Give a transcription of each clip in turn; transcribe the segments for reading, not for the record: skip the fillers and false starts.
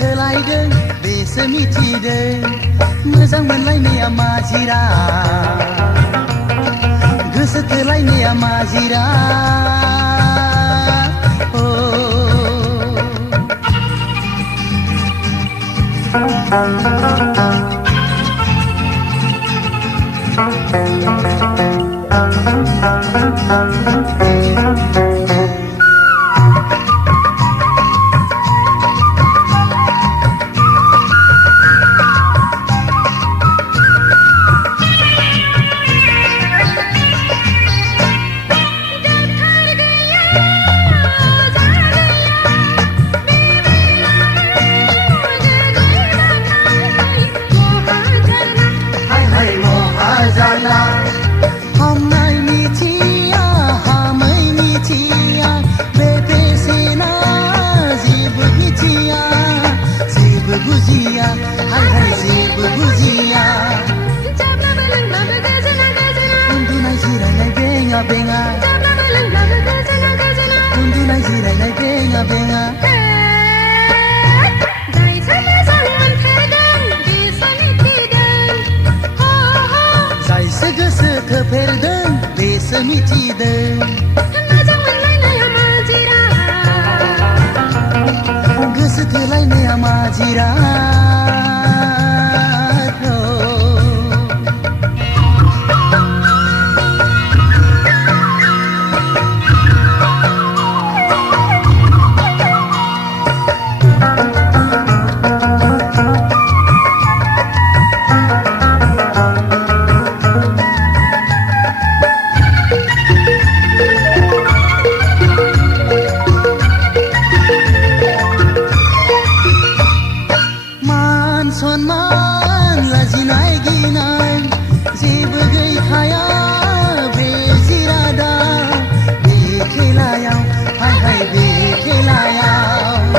थोलायदों बेसो मिथिदों मोजां मोनलायनाया मा जिराद गोसो थोलायनाया मा जिराद बुजिया हाय हाय जेबो बुजिया उन्दुनाय जिरायनाय बेङा बेङा उन्दुनाय जिरायनाय बेङा बेङा जायसो गोसो थोफेरदों बेसो मिथिदों गोसो थोलायनाया मा जिराद सनमान लाजिनाय गिनाय जेबो गैखाया बे जिरादा बे खेलायाव हाय हाय बे खेलायाव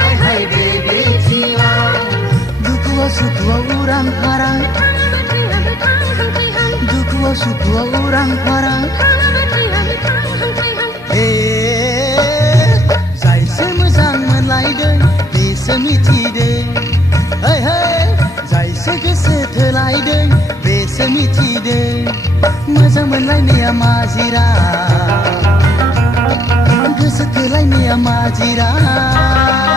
हाय हाय बे बिथिङाव दुखुआव सुखुआव उरां फारां सुखुआव उरां फारां जायसो मोजां मोनलायदों बेसो मिथिदों hey hey जायसो गोसो थोलायदों बेसो मिथिदों मोजां मोनलायनाया मा जिराद गोसो थोलायनाया मा जिराद